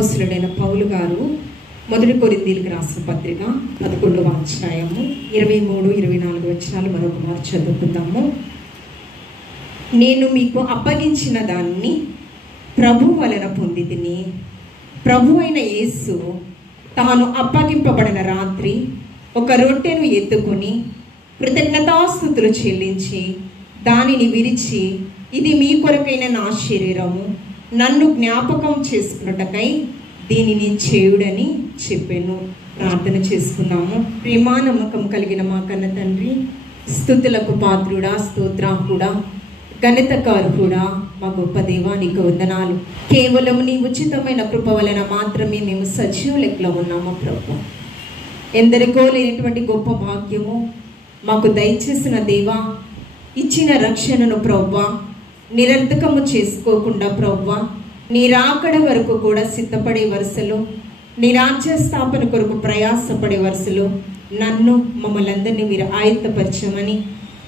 అపోస్తలుడైన పౌలు గారు మొదటి కొరింథీయులకు రాసిన పత్రిక 11వ అధ్యాయము 23-24 వచనాలు మరొక మారు చదువుకుందాము. నేను మీకు అప్పగించిన దాన్ని ప్రభు వలన పొందితిని. ప్రభు అయిన యేసు తాను అప్పగింపబడిన రాత్రి ఒక రొట్టెను ఎత్తుకొని కృతజ్ఞతాస్తుతులు చెల్లించి దానిని విరిచి, ఇది మీ కొరకైన నా శరీరము, నన్ను జ్ఞాపకం చేసుకున్నటకై దీనిని చేయుడని చెప్పాను. ప్రార్థన చేసుకున్నాము. ప్రేమ నమ్మకం కలిగిన మా కన్న తండ్రి, స్తుతులకు పాత్రుడా, స్తోత్రాహుడా, ఘనతకారుడా, మా గొప్ప దేవా, నీకు వందనాలు. కేవలం నీ ఉచితమైన కృప వలన మాత్రమే మేము సజీవ లెక్కలో ఉన్నాము ప్రభు. ఎందరికో లేనటువంటి గొప్ప భాగ్యము మాకు దయచేసిన దేవా, ఇచ్చిన రక్షణను ప్రవ్వా నిరర్ధకము చేసుకోకుండా ప్రవ్వా నీ రాకడ వరకు కూడా సిద్ధపడే వరుసలో, నీ రాజ్య స్థాపన కొరకు ప్రయాసపడే వరుసలో నన్ను మమ్మల్ని అందరినీ మీరు ఆయత్తపరచమని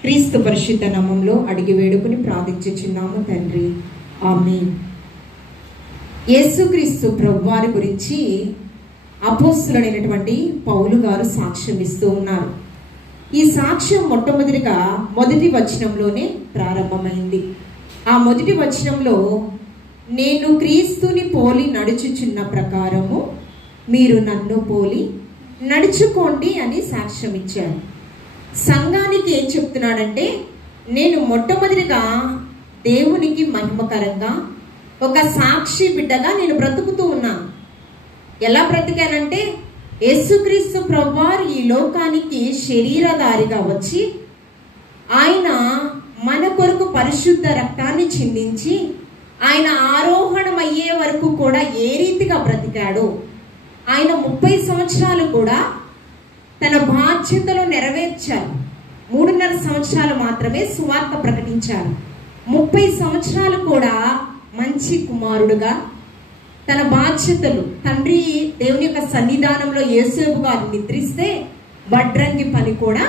క్రీస్తు పరిశుద్ధ నామములో అడిగి వేడుకుని ప్రార్థించుచున్నాము తండ్రి, ఆమేన్. యేసుక్రీస్తు ప్రభువారి గురించి అపోస్తలుడైనటువంటి పౌలు గారు సాక్ష్యం ఇస్తూ ఉన్నారు. ఈ సాక్ష్యం మొట్టమొదటిగా మొదటి వచనంలోనే ప్రారంభమైంది. ఆ మొదటి వచనంలో, నేను క్రీస్తుని పోలి నడుచుచున్న ప్రకారము మీరు నన్ను పోలి నడుచుకోండి అని సాక్ష్యం ఇచ్చాడు. సంఘానికి ఏం చెప్తున్నాడంటే, నేను మొట్టమొదటిగా దేవునికి మహిమకరంగా ఒక సాక్షి బిడ్డగా నేను బ్రతుకుతూ ఉన్నాను. ఎలా బ్రతికానంటే, యేసుక్రీస్తు ప్రభువారు ఈ లోకానికి శరీరధారిగా వచ్చి ఆయన మన కొరకు పరిశుద్ధ రక్తాన్ని చిందించి ఆయన ఆరోహణం అయ్యే వరకు కూడా ఏ రీతిగా బ్రతికాడు, ఆయన 30 సంవత్సరాలు కూడా తన బాధ్యతలు నెరవేర్చారు. 3.5 సంవత్సరాలు మాత్రమే సువార్త ప్రకటించారు. 30 సంవత్సరాలు కూడా మంచి కుమారుడుగా తన బాధ్యతలు, తండ్రి దేవుని యొక్క సన్నిధానంలో యేసేపు గారు నిద్రిస్తే వడ్రంగి పని కూడా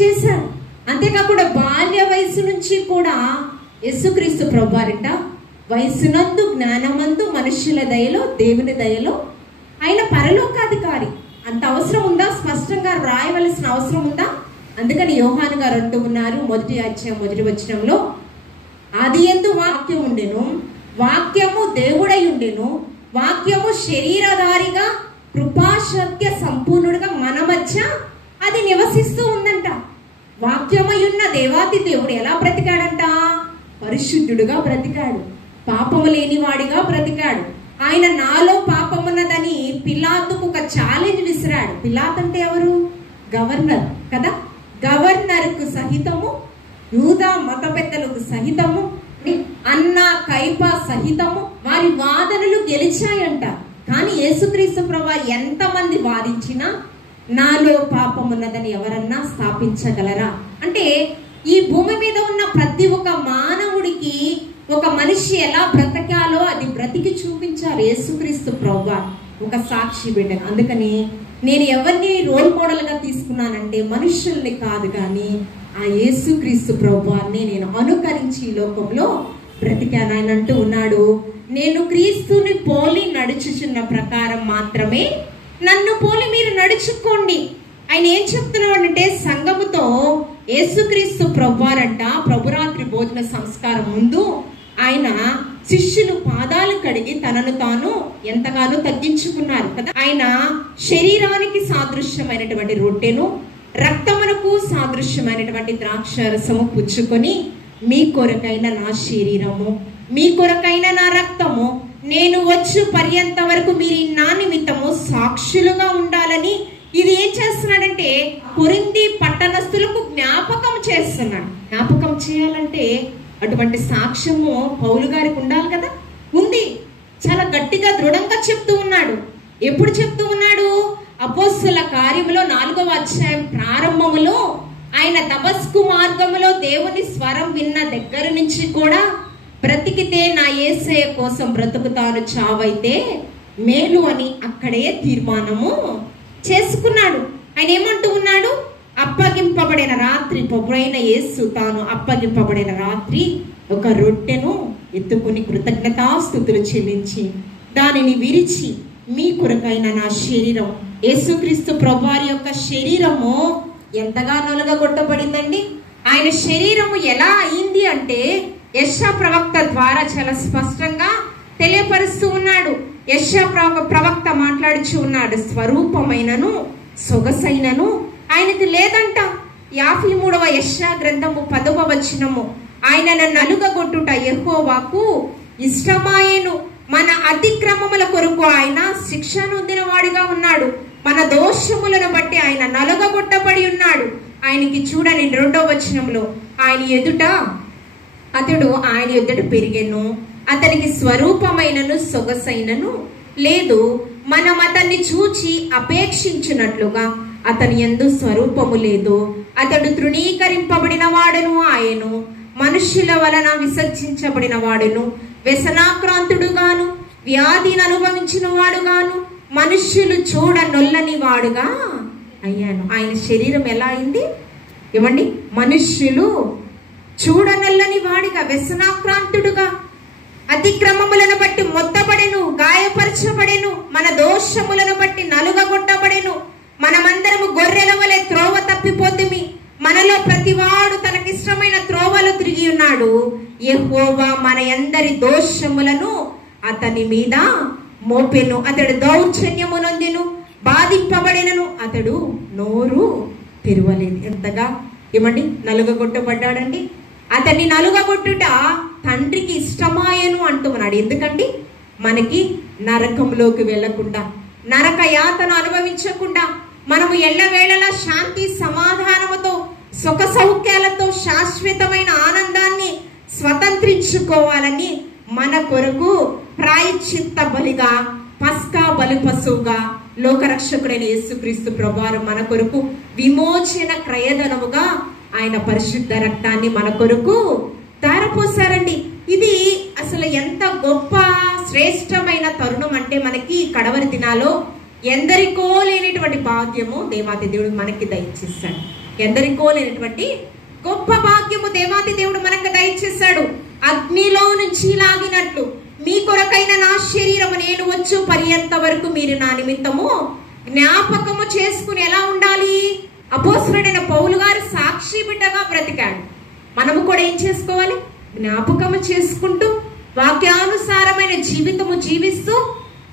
చేశారు. అంతేకాకుండా బాల్య వయసు నుంచి కూడా యేసుక్రీస్తు ప్రభువారిట వయసునందు జ్ఞానమందు మనుష్యుల దయలో దేవుని దయలో ఆయన పరలోకాధికారి. అంత అవసరం ఉందా? స్పష్టంగా రాయవలసిన అవసరం ఉందా? అందుకని యోహాను గారు అంటూ ఉన్నారు, మొదటి అధ్యాయం మొదటి వచనంలో, ఆదియందు వాక్యం ఉండెను, వాక్యము దేవుడై ఉండెను, వాక్యము శరీరధారిగా కృపాసత్య సంపూర్ణుడుగా మన మధ్య అది నివసిస్తూ ఉందంట. వాక్యమై ఉన్న దేవాతి దేవుడు ఎలా బ్రతికాడంట? పరిశుద్ధుడుగా బ్రతికాడు, పాపము లేనివాడిగా బ్రతికాడు. ఆయన నాలో పాపమున్నదని పిలాతుకు ఒక ఛాలెంజ్ విసిరాడు. పిలాత్ అంటే ఎవరు? గవర్నర్ కదా. గవర్నర్కు సహితము, యూదా మత పెద్దలకు సహితము, అన్న కైప సహితము వారి వాదనలు గెలిచాయంట. కానీ యేసుక్రీస్తు ప్రభువారు ఎంతమంది వాదించినా నాలో పాపమున్నదని ఎవరన్నా స్థాపించగలరా? అంటే ఈ భూమి మీద ఉన్న ప్రతి ఒక్క మానవుడికి ఒక మనిషి ఎలా బ్రతకాలో అది బ్రతికి చూపించారు యేసుక్రీస్తు ప్రభువారు, ఒక సాక్షి బిడ్డ. అందుకని నేను ఎవరిని రోల్ మోడల్ గా తీసుకున్నానంటే మనుషుల్ని కాదు, కానీ ఆ యేసుక్రీస్తు ప్రభువారిని నేను అనుకరించి ఈ లోకంలో బ్రతికాను. ఆయన అంటూ ఉన్నాడు, నేను క్రీస్తుని పోలి నడుచుచున్న ప్రకారం మాత్రమే నన్ను పోలి మీరు నడుచుకోండి. ఆయన ఏం చెప్తున్నాడంటే, సంఘముతో యేసుక్రీస్తు ప్రభువారంట ప్రభురాత్రి భోజన సంస్కారం ముందు ఆయన శిష్యులు పాదాలు కడిగి తనను తాను ఎంతగానో తగ్గించుకున్నారు కదా. ఆయన శరీరానికి సాదృశ్యమైనటువంటి రొట్టెను, రక్తమునకు సాదృశ్యమైనటువంటి ద్రాక్షరసము పుచ్చుకొని, మీ కొరకైన నా శరీరము, మీ కొరకైన నా రక్తము, నేను వచ్చు పర్యంత వరకు మీరు నా నిమిత్తము సాక్షులుగా ఉండాలని ఇది ఏం చేస్తున్నాడంటే కొరింథీ పట్టణస్థులకు జ్ఞాపకం చేస్తున్నాడు. జ్ఞాపకం చేయాలంటే అటువంటి సాక్ష్యము పౌలు గారికి ఉండాలి కదా. ఉంది. చాలా గట్టిగా దృఢంగా చెప్తూ ఉన్నాడు. ఎప్పుడు చెప్తూ ఉన్నాడు? అపోస్తల కార్యములో 4వ అధ్యాయం ప్రారంభములో ఆయన దమస్కు మార్గములో దేవుని స్వరం విన్న దగ్గర నుంచి కూడా బ్రతికితే నా యేసయ్య కోసం బ్రతుకుతాను, చావైతే మేలు అని అక్కడే తీర్మానము చేసుకున్నాడు. ఆయన ఏమంటూ ఉన్నాడు? అప్పగింపబడిన రాత్రి, ప్రభువైన యేసు తాను అప్పగింపబడిన రాత్రి ఒక రొట్టెను ఎత్తుకుని కృతజ్ఞతాస్తుతులు చెల్లించి దానిని విరిచి మీ కొరకైన నా శరీరం, యేసుక్రీస్తు ప్రభువారి యొక్క శరీరము ఎంతగా నలుగగొట్టబడిందండి. ఆయన శరీరము ఎలా అయింది అంటే యెషయా ప్రవక్త ద్వారా చాలా స్పష్టంగా తెలియపరుస్తూ ఉన్నాడు. యెషయా ప్రవక్త మాట్లాడుచూ ఉన్నాడు, స్వరూపమైనను సొగసైనను ఆయనకి లేదంట. 53వ యెషయా గ్రంథము 10వ వచనము, ఆయనను నలుగగొట్టుట యెహోవాకు ఇష్టమాయెను, మన అతిక్రమముల కొరకు ఆయన శిక్ష నొందిన వాడిగా ఉన్నాడు, మన దోషములను బట్టి ఆయన నలుగగొట్టబడి ఉన్నాడు. ఆయనకి చూడని 2వ వచనంలో, ఆయన ఎదుట పెరిగెను, అతనికి స్వరూపమైనను సొగసైనను లేదు, మనం అతన్ని చూచి అపేక్షించినట్లుగా అతని యందు స్వరూపము లేదు, అతడు తృణీకరింపబడిన వాడును ఆయను, మనుష్యుల వలన విసర్జించబడిన వాడును, వ్యసనాక్రాంతుడుగాను వ్యాధిని అనుభవించిన వాడుగాను మనుష్యులు చూడనొల్లని వాడుగా అయ్యాను. ఆయన శరీరం ఎలా అయింది ఏమండి? మనుష్యులు చూడనొల్లని వాడిగా, వ్యసనాక్రాంతుడుగా, అతిక్రమములను బట్టి మొత్తబడెను, గాయపరచబడెను, మన దోషములను బట్టి నలుగగొట్టబడెను, మనమందరము గొర్రెల వలె త్రోవ తప్పిపోతిమి, మనలో ప్రతివాడు తనకిష్టమైన త్రోవలో తిరిగి ఉన్నాడు, యెహోవా మన అందరి దోషములను అతని మీద మోపెను, అతడు దౌర్జన్యము నొందెను, బాధింపబడినను, అతడు నోరు తెరవలేదు. ఎంతగా ఏమండి నలుగగొట్టబడ్డాడండి. అతన్ని నలుగగొట్టుట తండ్రికి ఇష్టమాయను అంటున్నాడు. ఎందుకండి? మనకి నరకంలోకి వెళ్లకుండా, నరక యాతను అనుభవించకుండా, మనము ఎల్లవేళలా శాంతి సమాధానముతో సుఖ సౌఖ్యాలతో శాశ్వతమైన ఆనందాన్ని స్వతంత్రించుకోవాలని మన కొరకు ప్రాయశ్చిత్త బలిగా, పస్కా బలి పశువుగా లోకరక్షకుడైన యేసుక్రీస్తు ప్రభువారు మన కొరకు విమోచన క్రయధనముగా ఆయన పరిశుద్ధ రక్తాన్ని మన కొరకు ధారపోసారండి. ఇది అసలు ఎంత గొప్ప శ్రేష్టమైన తరుణం అంటే, మనకి కడవరి దినాలో ఎందరికో లేనటువంటి భాగ్యము దేవాతి దేవుడు మనకి దయచేశాడు. ఎందరికో లేనటువంటి గొప్ప భాగ్యము దేవాతి దేవుడు మనకు దయచేశాడు. అగ్నిలో నుంచి లాగినట్లు మీ కొరకైన నా శరీరము నేను వచ్చు పర్యంత వరకు మీరు నా నిమిత్తము జ్ఞాపకము చేసుకుని ఎలా ఉండాలి? అపోస్తలుడైన పౌలు గారు సాక్షి బిడ్డగా బ్రతికాడు. మనము కూడా ఏం చేసుకోవాలి? జ్ఞాపకము చేసుకుంటూ వాక్యానుసారమైన జీవితము జీవిస్తూ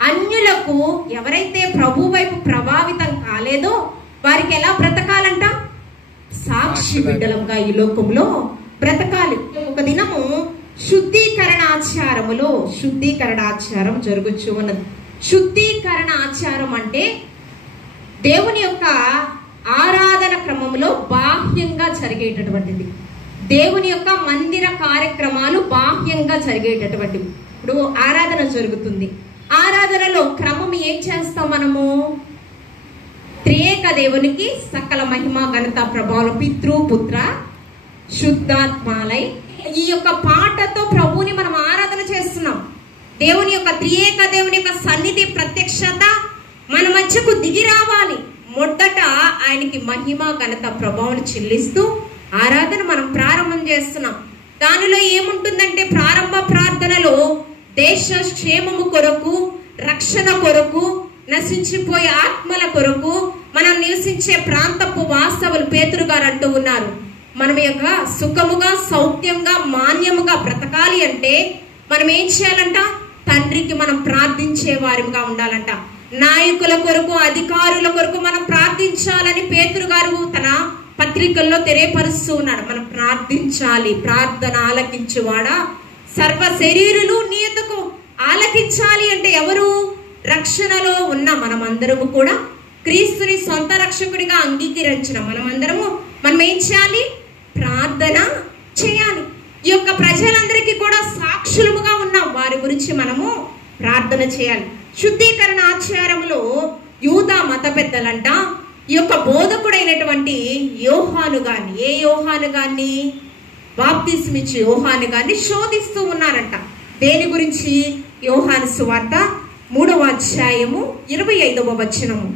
అన్యులకు ఎవరైతే ప్రభు వైపు ప్రభావితం కాలేదో వారికి ఎలా బ్రతకాలంట? సాక్షి బిడ్డలంగా ఈ లోకంలో బ్రతకాలి. ఒక దినము శుద్ధీకరణ ఆచారం జరుగుచు ఉన్నది. శుద్ధీకరణ ఆచారం అంటే దేవుని యొక్క ఆరాధన క్రమంలో బాహ్యంగా జరిగేటటువంటిది. దేవుని యొక్క మందిర కార్యక్రమాలు బాహ్యంగా జరిగేటటువంటివి. ఇప్పుడు ఆరాధన జరుగుతుంది. ఆరాధనలో క్రమం ఏం చేస్తాం మనము? త్రియేక దేవునికి సకల మహిమ ఘనత ప్రభావం పితృ పుత్ర శుద్ధాత్మాలై ఈ యొక్క పాటతో ప్రభువుని మనం ఆరాధన చేస్తున్నాం. దేవుని యొక్క త్రియేక దేవుని యొక్క సన్నిధి ప్రత్యక్షత మన మధ్యకు దిగి రావాలి. మొదట ఆయనకి మహిమ ఘనత ప్రభావం చెల్లిస్తూ ఆరాధన మనం ప్రారంభం చేస్తున్నాం. దానిలో ఏముంటుందంటే, ప్రారంభ ప్రార్థనలో దేశ క్షేమము కొరకు, రక్షణ కొరకు, నశించిపోయే ఆత్మల కొరకు, మనం నివసించే ప్రాంతపు వాస్తవులు పేతురు గారు అంటూ ఉన్నారు, మనం యొక్క సుఖముగా సౌఖ్యంగా మాన్యముగా బ్రతకాలి అంటే మనం ఏం చేయాలంట? తండ్రికి మనం ప్రార్థించే వారిగా ఉండాలంట. నాయకుల కొరకు, అధికారుల కొరకు మనం ప్రార్థించాలని పేతురు గారు తన పత్రికల్లో తెలియపరుస్తూ ఉన్నాడు. మనం ప్రార్థించాలి. ప్రార్థన ఆలకించువాడా సర్వ శరీరులు నీయతకు ఆలకించాలి అంటే ఎవరు? రక్షణలో ఉన్న మనమందరము కూడా క్రీస్తుని సొంత రక్షకుడిగా అంగీకరించిన మనం ఏం చేయాలి? ప్రార్థన చేయాలి. ఈ యొక్క ప్రజలందరికీ కూడా సాక్షులముగా ఉన్నాం. వారి గురించి మనము ప్రార్థన చేయాలి. శుద్ధీకరణ ఆచారంలో యూదా మత పెద్దలంట ఈ యొక్క బోధకుడైనటువంటి యోహాను గాని, ఏ యోహాను గాని? బాప్తిస్మిచ్చి యోహాను గాని శోధిస్తూ ఉన్నారంట. దేని గురించి? యోహాను సువార్త 3వ అధ్యాయము 25వ వచనము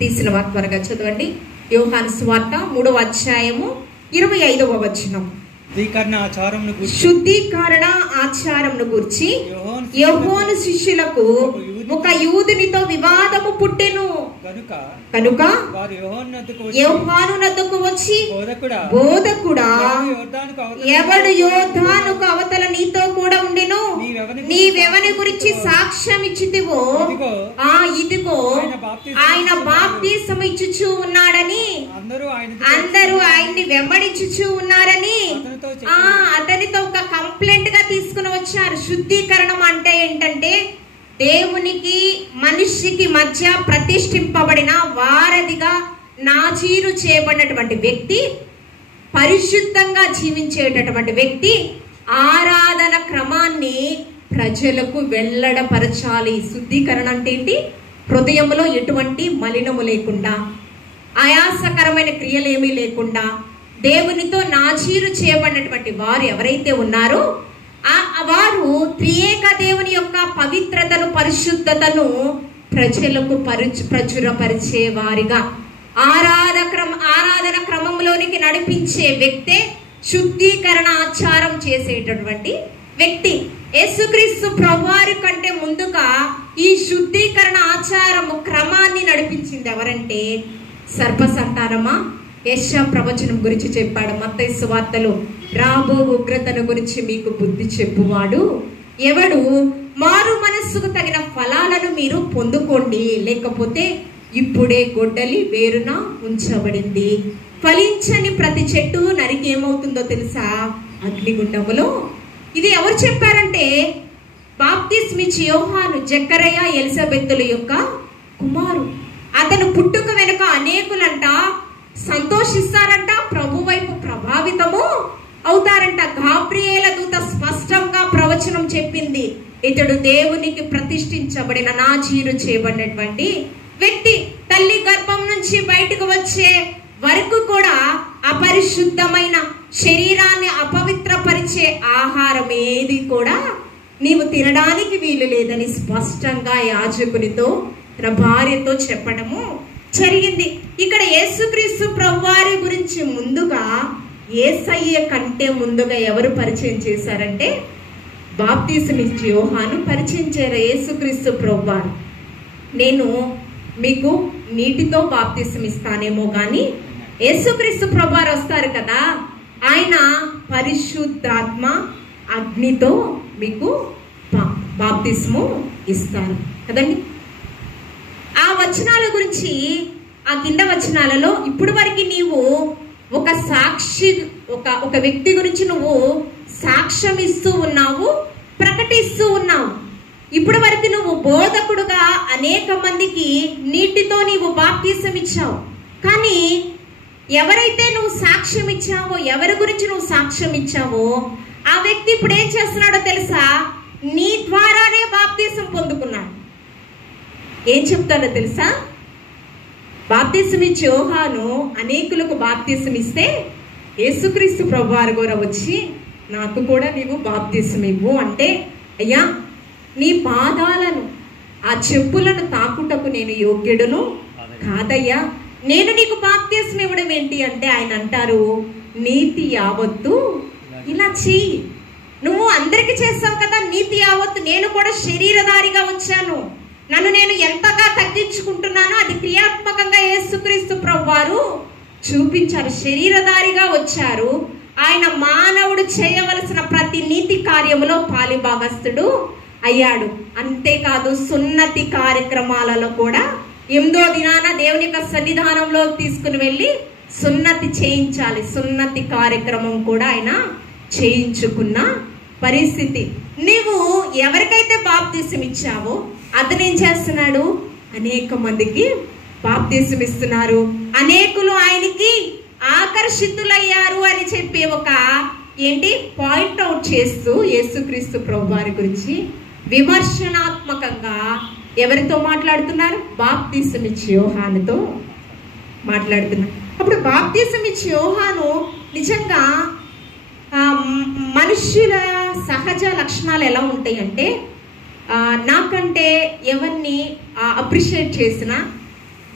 తీసిన వారు త్వరగా చదవండి. యోహాను సువార్త 3వ అధ్యాయము 25వ వచనం. శుద్ధీకరణ ఆచారంను గురించి యోహాను శిష్యులకు ఒక యూదునితో వివాదము పుట్టెను కనుక యోహాను నద్దకు వచ్చి, బోధకుడా, ఎవడు యోర్దానుకు అవతల నీతో కూడా ఉండెను, నీవెవని గురించి సాక్ష్యం ఇచ్చితివో ఇదిగో ఆయన బాప్తిసము ఇచ్చుచూ ఉన్నాడని, అందరూ ఆయన్ని వెంబడించుచూ ఉన్నారని అతనితో ఒక కంప్లైంట్ గా తీసుకుని వచ్చారు. శుద్ధీకరణం అంటే ఏంటంటే దేవునికి మనిషికి మధ్య ప్రతిష్ఠింపబడిన వారధిగా నాజీరు చేయబడినటువంటి వ్యక్తి, పరిశుద్ధంగా జీవించేటటువంటి వ్యక్తి ఆరాధన క్రమాన్ని ప్రజలకు వెల్లడపరచాలి. శుద్ధీకరణ అంటే ఏంటి? హృదయంలో ఎటువంటి మలినము లేకుండా, ఆయాసకరమైన క్రియలేమీ లేకుండా దేవునితో నాజీరు చేయబడినటువంటి వారు ఎవరైతే ఉన్నారో వారు త్రియేక దేవుని యొక్క పవిత్రతను, పరిశుద్ధతను ప్రజలకు ప్రచురపరిచే వారిగా ఆరాధన క్రమంలోనికి నడిపించే వ్యక్తే శుద్ధీకరణ ఆచారం చేసేటటువంటి వ్యక్తి. యేసుక్రీస్తు ప్రభువారి కంటే ముందుగా ఈ శుద్ధీకరణ ఆచారము క్రమాన్ని నడిపించింది ఎవరంటే సర్పసంతానమా యెషయా ప్రవచనం గురించి చెప్పాడు. మత్తయి సువార్తలో రాబో ఉగ్రతను గురించి మీకు బుద్ధి చెప్పువాడు ఎవడు, మారు మనస్సుకు తగిన ఫలాలను మీరు పొందుకోండి, లేకపోతే ఇప్పుడే గొడ్డలి వేరున ఉంచబడింది. ఫలించని ప్రతి చెట్టు నరికి ఏమవుతుందో తెలుసా? అగ్నిగుండములో. ఇది ఎవరు చెప్పారంటే బాప్తిస్మిచ్చి యోహాను, జకరయ ఎలిజబెతుల యొక్క కుమారు. అతను పుట్టుక వెనుక అనేకులంట సంతోషిస్తారంట, ప్రభు వైపు ప్రభావితము అవుతారంట. గాబ్రియేల దూత స్పష్టంగా ప్రవచనం చెప్పింది, ఇతడు దేవునికి ప్రతిష్ఠించబడిన నాజీరు చేయబడినటువంటి వ్యక్తి. తల్లి గర్భం నుంచి బయటకు వచ్చే వరకు కూడా అపరిశుద్ధమైన శరీరాన్ని అపవిత్రపరిచే ఆహారం ఏది కూడా నీవు తినడానికి వీలు లేదని స్పష్టంగా యాజకునితో తన భార్యతో చెప్పడము జరిగింది. ఇక్కడ యేసుక్రీస్తు ప్రభువారి గురించి ముందుగా, యేసయ్య కంటే ముందుగా ఎవరు పరిచయం చేశారంటే బాప్తిస్మిచ్చి యోహాను పరిచయం చేశారు. యేసుక్రీస్తు ప్రభువారు, నేను మీకు నీటితో బాప్తిసం ఇస్తానేమో కానీ యేసుక్రీస్తు ప్రభువారు వస్తారు కదా, ఆయన పరిశుద్ధాత్మ అగ్నితో మీకు బాప్తిస్ము ఇస్తారు కదండి. ఆ వచనాల గురించి, ఆ కింద వచనాలలో ఇప్పుడు వరకు నీవు ఒక సాక్షి, ఒక వ్యక్తి గురించి నువ్వు సాక్ష్యం ఇస్తూ ఉన్నావు, ప్రకటిస్తూ ఉన్నావు. ఇప్పుడు వరకు నువ్వు బోధకుడుగా అనేక మందికి నీటితో నీవు బాప్తిసం ఇచ్చావు. కానీ ఎవరైతే నువ్వు సాక్ష్యం ఇచ్చావో, ఎవరి గురించి నువ్వు సాక్ష్యం ఇచ్చావో ఆ వ్యక్తి ఇప్పుడు ఏం చేస్తున్నాడో తెలుసా? నీ ద్వారానే బాప్తిసం పొందుకున్నాడు. ఏం చెప్తానో తెలుసా? బాప్తిసం ఇచ్చే యోహాను అనేకులకు బాప్తిసం ఇస్తే యేసుక్రీస్తు ప్రభువారు కూడా వచ్చి నాకు కూడా నీవు బాప్తిసం ఇవ్వు అంటే, అయ్యా నీ పాదాలను, ఆ చెప్పులను తాకుటకు నేను యోగ్యుడును కాదయ్యా, నేను నీకు బాప్తిసం ఇవ్వడం ఏంటి అంటే ఆయన అంటారు, నీతి యావత్తు ఇలా చెయ్యి. నువ్వు అందరికి చేస్తావు కదా నీతి యావత్తు, నేను కూడా శరీరధారిగా వచ్చాను, నన్ను నేను ఎంతగా తగ్గించుకుంటున్నానో అది క్రియాత్మకంగా యేసుక్రీస్తు ప్రభువారు చూపించారు. శరీరధారిగా వచ్చారు, ఆయన మానవుడు చేయవలసిన ప్రతి నీతి కార్యములో పాలిభాగస్తుడు అయ్యాడు. అంతేకాదు సున్నతి కార్యక్రమాలలో కూడా 8వ దినాన దేవుని యొక్క సన్నిధానంలో తీసుకుని వెళ్ళి సున్నతి చేయించాలి. సున్నతి కార్యక్రమం కూడా ఆయన చేయించుకున్న పరిస్థితి. నీవు ఎవరికైతే బాప్తిసం ఇచ్చావో అతను ఏం చేస్తున్నాడు? అనేక మందికి బాప్తిసం ఇస్తున్నారు. అనేకులు ఆయనకి ఆకర్షితులయ్యారు అని చెప్పి ఒక పాయింట్ అవుట్ చేస్తూ యేసుక్రీస్తు ప్రభువారి గురించి విమర్శనాత్మకంగా ఎవరితో మాట్లాడుతున్నారు? బాప్తిసం ఇచ్చే యోహానుతో మాట్లాడుతున్నారు. అప్పుడు బాప్తిసం ఇచ్చే యోహాను నిజంగా మనుష్యుల సహజ లక్షణాలు ఎలా ఉంటాయి అంటే, నాకంటే ఎవరిని అప్రిషియేట్ చేసినా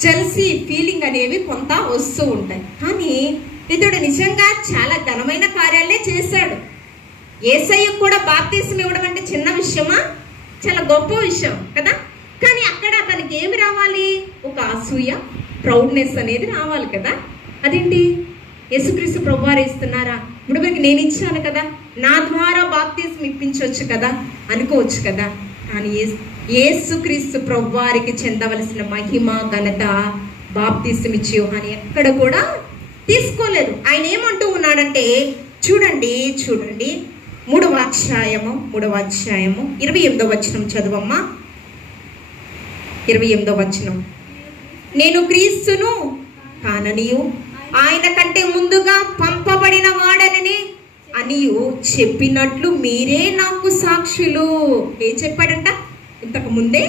జెలసీ ఫీలింగ్ అనేవి కొంత వస్తూ ఉంటాయి. కానీ ఇతడు నిజంగా చాలా ఘనమైన కార్యాలనే చేశాడు. యేసయ్యకు కూడా బాప్తిసం ఇవ్వడం అంటే చిన్న విషయమా? చాలా గొప్ప విషయం కదా. కానీ అక్కడ తనకి ఏమి రావాలి? ఒక అసూయ, ప్రౌడ్నెస్ అనేది రావాలి కదా. అదేంటి, యేసుక్రీస్తు ప్రభువారు ఇస్తున్నారా, ఇప్పుడు మీకు నేను ఇచ్చాను కదా, నా ద్వారా బాప్తిసం ఇప్పించవచ్చు కదా అనుకోవచ్చు కదా. కానీ యేసుక్రీస్తు ప్రభువారికి చెందవలసిన మహిమ, ఘనత బాప్తిసం ఇచ్చి యోహాను ఎక్కడ కూడా తీసుకోలేదు. ఆయన ఏమంటూ ఉన్నాడంటే చూడండి 3వ అధ్యాయము 28వ వచనం చదువమ్మా. 28వ వచనం. నేను క్రీస్తును కాననియు ఆయన కంటే ముందుగా పంపబడిన వాడనని అనియు చెప్పినట్లు మీరే నాకు సాక్షులు. ఏం చెప్పాడంట? ఇంతకు ముందే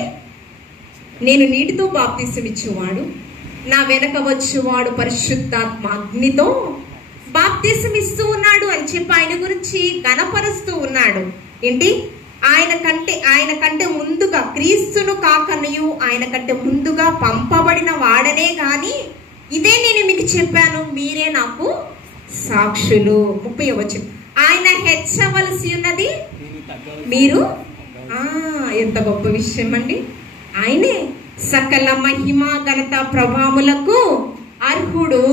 నేను నీటితో బాప్తిసం ఇచ్చేవాడు, నా వెనక వచ్చేవాడు పరిశుద్ధాత్మ అగ్నితో బాప్తిసం ఇస్తూ ఉన్నాడు అని చెప్పి ఆయన గురించి ఘనపరుస్తూ ఉన్నాడు. ఏంటి? ఆయన కంటే ముందుగా, క్రీస్తును కాకనియు ఆయన కంటే ముందుగా పంపబడిన వాడనే గాని ఇదే నేను మీకు చెప్పాను, మీరే నాకు సాక్షులు. 30వ వచనం. ఆయన హెచ్చవలసి ఉన్నది మీరు. ఎంత గొప్ప విషయం అండి. ఆయనే సకల మహిమ, ఘనత, ప్రభావములకు అర్హుడు.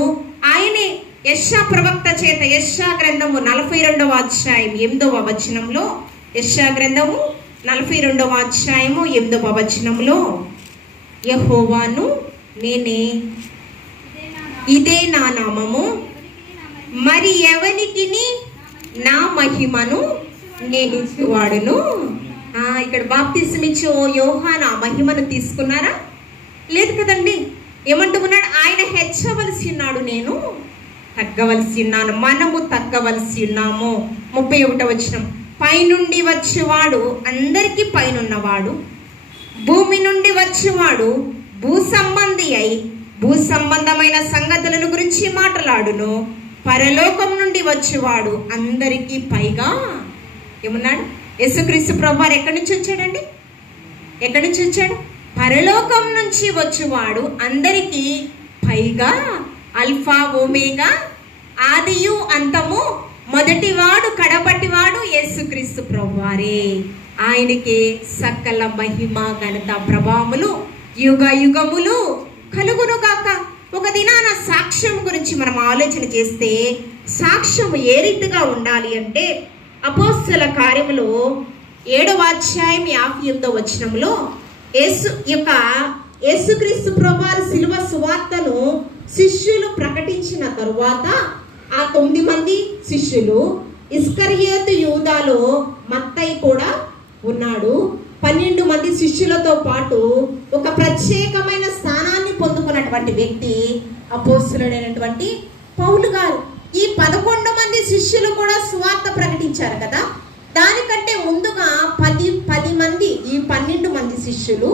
ఆయనే యెషయా ప్రవక్త చేత యెషయా గ్రంథము 42వ అధ్యాయం 8వ వచనంలో, యెషయా గ్రంథము 42వ అధ్యాయము 8వ వచనంలో, యెహోవాను నేనే, ఇదే నా నామము, మరి ఎవనికి నా మహిమను నేను ఇచ్చేవాడును. ఇక్కడ బాప్తిసం ఇచ్చే యోహాను ఆ మహిమను తీసుకున్నారా? లేదు కదండి. ఏమంటూ ఉన్నాడు? ఆయన హెచ్చవలసి ఉన్నాడు, నేను తగ్గవలసి ఉన్నాను, మనము తగ్గవలసి ఉన్నాము. 31వ వచనం. పైనుండి వచ్చేవాడు అందరికీ పైనున్నవాడు, భూమి నుండి వచ్చేవాడు భూ సంబంధి అయి భూ సంబంధమైన సంగతులను గురించి మాట్లాడును, పరలోకం నుండి వచ్చేవాడు అందరికీ పైగా. ఏమన్నాడు? యేసుక్రీస్తు ప్రభువారు ఎక్కడి నుంచి వచ్చాడండి? ఎక్కడి నుంచి వచ్చాడు? పరలోకం నుంచి వచ్చేవాడు అందరికీ పైగా, అల్ఫా ఓమేగా, ఆదియు అంతము, మొదటివాడు కడపటివాడు యేసుక్రీస్తు ప్రభువారే. ఆయనకే సకల మహిమ, ఘనత, ప్రభావములు యుగ యుగములు కలుగును గాక. ఒక దినాన సాక్ష్యం గురించి మనం ఆలోచన చేస్తే, సాక్ష్యం ఏ రీతిగా ఉండాలి అంటే, అపోస్తల కార్యములో 7వ అధ్యాయం 58వ వచనంలో యేసుక్రీస్తు ప్రభువారు శిలువ సువార్తను శిష్యులు ప్రకటించిన తరువాత ఆ 9 మంది శిష్యులు, ఇస్కరియోతు యూదాలో మత్తయి కూడా ఉన్నాడు, 12 మంది శిష్యులతో పాటు ఒక ప్రత్యేకమైన స్థానాన్ని పొందుకున్నటువంటి వ్యక్తి అపోస్తలుడైనటువంటి పౌలు గారు. ఈ 11 మంది శిష్యులు కూడా సువార్త ప్రకటించారు కదా. దానికంటే ముందుగా 10 మంది, ఈ 12 మంది శిష్యులు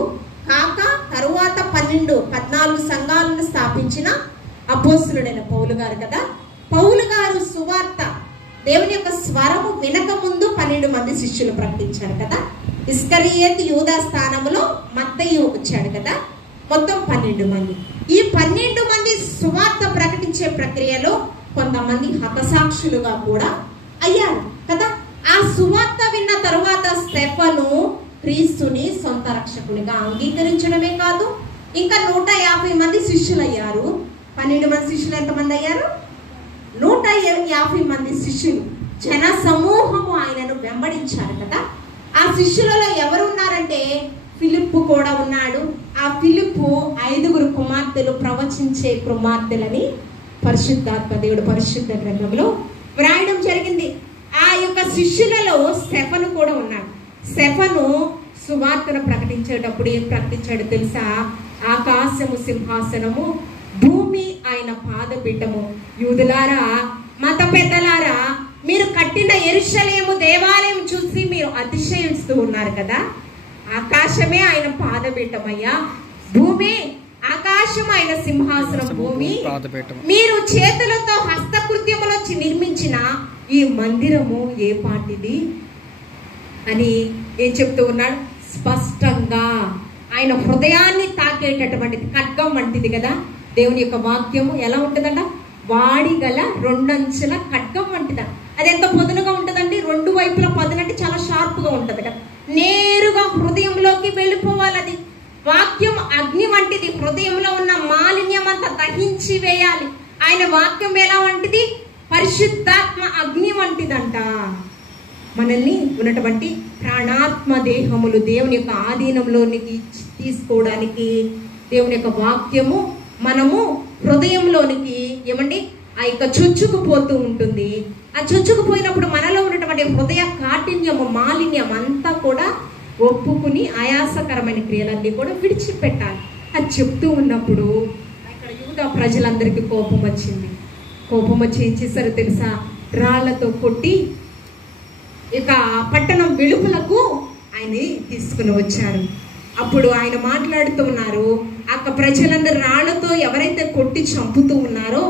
కాక తరువాత 14 సంఘాలను స్థాపించిన అపోస్తలుడైన పౌలు గారు కదా. పౌలు గారు సువార్త, దేవుని యొక్క స్వరము వినక ముందు 12 మంది శిష్యులు ప్రకటించారు కదా. ఇస్కరియోతు యూదా స్థానంలో మత్తయి వచ్చాడు కదా. మొత్తం 12 మంది. ఈ 12 మంది సువార్త ప్రకటించే ప్రక్రియలో కొంతమంది హతసాక్షులుగా కూడా అయ్యారు కదా. ఆ సువార్త విన్న తరువాత స్టెఫను క్రీస్తుని సొంత రక్షకునిగా అంగీకరించడమే కాదు, ఇంకా 150 మంది శిష్యులు అయ్యారు. 12 మంది శిష్యులు ఎంతమంది అయ్యారు? 150 మంది శిష్యులు. జన సమూహము ఆయనను వెంబడించారు కదా. ఆ శిష్యులలో ఎవరు ఉన్నారంటే ఫిలిప్పు కూడా ఉన్నాడు. ఆ ఫిలిప్పు 5 కుమార్తెలు ప్రవచించే కుమార్తెలని పరిశుద్ధాత్మ దేవుడు పరిశుద్ధ గ్రంథంలో వ్రాయడం జరిగింది. ఆ యొక్క శిష్యులలో స్టెఫను కూడా ఉన్నాడు. స్టెఫను సువార్తను ప్రకటించేటప్పుడు ఏం ప్రకటించాడు తెలుసా? ఆకాశము సింహాసనము, భూమి ఆయన పాదపీఠము. యూదులారా, మత పెద్దలారా, మీరు కట్టిన యెరూషలేము దేవాలయం చూసి మీరు అతిశయిస్తూ ఉన్నారు కదా. ఆకాశమే ఆయన పాదపీఠమయ్యా, భూమి ఆకాశం ఆయన సింహాసనం, భూమి మీరు చేతులతో హస్తకృత్యములొచ్చి నిర్మించిన ఈ మందిరము ఏ పాటిది అని ఏం చెప్తూ ఉన్నాడు? స్పష్టంగా ఆయన హృదయాన్ని తాకేటటువంటిది, ఖడ్గం వంటిది కదా. దేవుని యొక్క వాక్యము ఎలా ఉంటుందంట? వాడి గల 2 అంచుల ఖడ్గం వంటిదా. అది ఎంత పదునుగా ఉంటుందండి, 2 వైపుల పదునంటే చాలా షార్ప్గా ఉంటుంది కదా, నేరుగా హృదయంలోకి వెళ్ళిపోవాలి. అది వాక్యం అగ్ని వంటిది, హృదయంలో ఉన్న మాలిన్యం అంతా దహించి వేయాలి. ఆయన వాక్యం ఎలా వంటిది, పరిశుద్ధాత్మ అగ్ని వంటిదంట. మనల్ని ఉన్నటువంటి ప్రాణాత్మ దేహములు దేవుని యొక్క ఆధీనంలోనికి తీసుకోవడానికి దేవుని యొక్క వాక్యము మనము హృదయంలోనికి ఏమండి ఆ యొక్క చొచ్చుకుపోతూ ఉంటుంది. ఆ చొచ్చుకుపోయినప్పుడు మనలో ఉన్నటువంటి హృదయ కాఠిన్యము మాలిన్యం అంతా కూడా ఒప్పుకుని ఆయాసకరమైన క్రియలన్నీ కూడా విడిచిపెట్టాలి. అది చెప్తూ ఉన్నప్పుడు ఇక్కడ యూదా ప్రజలందరికీ కోపం వచ్చింది. కోపం వచ్చి ఏం చేశారో తెలుసా, రాళ్లతో కొట్టి ఇక పట్టణం వెలుపలకు ఆయన్ని తీసుకుని వచ్చారు. అప్పుడు ఆయన మాట్లాడుతూ ఉన్నారు, అక్క ప్రజలందరూ రాళ్లతో ఎవరైతే కొట్టి చంపుతూ ఉన్నారో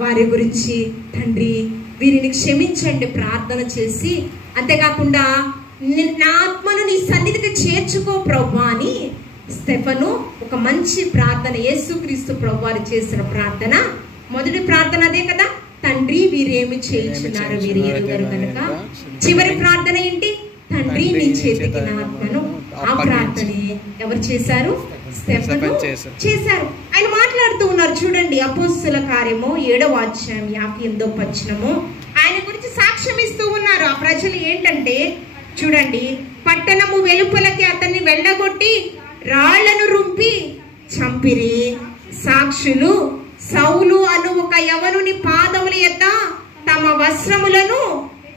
వారి గురించి తండ్రి వీరిని క్షమించండి ప్రార్థన చేసి, అంతేకాకుండా నా ఆత్మను నీ సన్నిధికి చేర్చుకో ప్రభువా అని స్టెఫను ఒక మంచి ప్రార్థన, యేసుక్రీస్తు ప్రభువారు చేసిన ప్రార్థన. మొదటి ప్రార్థన అదే కదా, తండ్రి వీరేమి చేయించున్నారు వీరు ఎరుగరు కనుక. చివరి ప్రార్థన ఏంటి, తండ్రి నీ చేతికి నా ఆత్మను. ఆ ప్రార్థనే ఎవరు చేశారు, స్టెఫను చేశారు. ఆయన మాట్లాడుతూ ఉన్నారు చూడండి, అపోస్తుల కార్యము 7వ అధ్యాయం 58వ వచనము. ఆయన గురించి సాక్ష్యం ఇస్తూ ఉన్నారు ఆ ప్రజలు. ఏంటంటే చూడండి, పట్టణము వెలుపలకి అతన్ని వెళ్ళగొట్టి రాళ్లను రుంపి చంపిరి. సాక్షులు సౌలు అను ఒక యవనుని పాదముల యొద్ద తమ వస్త్రములను